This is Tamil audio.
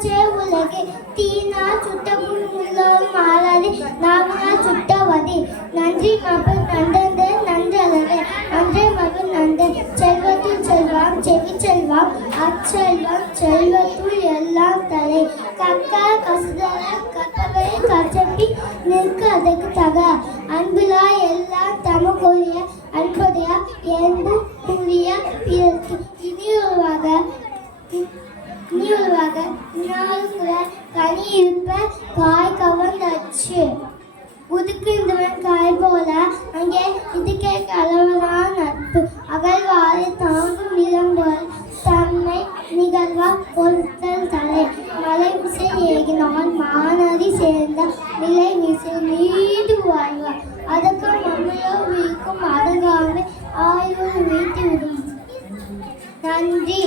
பூச்சே உலகே தீனா சுட்டமுன் உள்ளோரும் மாறாதே நாவனா சுட்டவதே நன்றி மகள் நந்தந்தே நன்றலவே நன்றே மகள் நந்தன் செல்வத்துள் செல்வாம் செவி செல்வாம் அச்செல்வம் செல்வத்துள் எல்லாம் தலை கக்க கசுதர கக்கவே கச்சப்பி நிற்க அதற்கு தக அன்புலா எல்லாம் தமக்குரிய அன்புடைய என்பு புரிய பிறர்க்கு இனியுருவாக இன்னாளுக்குற கனி இருப்ப காய் கவர்ந்தச்சு உதுக்கின்றவன் காய் போல அங்கே இதுக்கே கலவரான நட்பு அகழ்வாரை தாங்கும் நிலம்போல் தன்மை நிகழ்வா பொருத்தல் தலை மலை மிசை ஏகினால் மானதி சேர்ந்த நிலை மிசை நீடு வாழ்வார் அதற்கு மம்மையோ வீக்கும் அடங்காமை ஆயுள் வீட்டு விடும். நன்றி.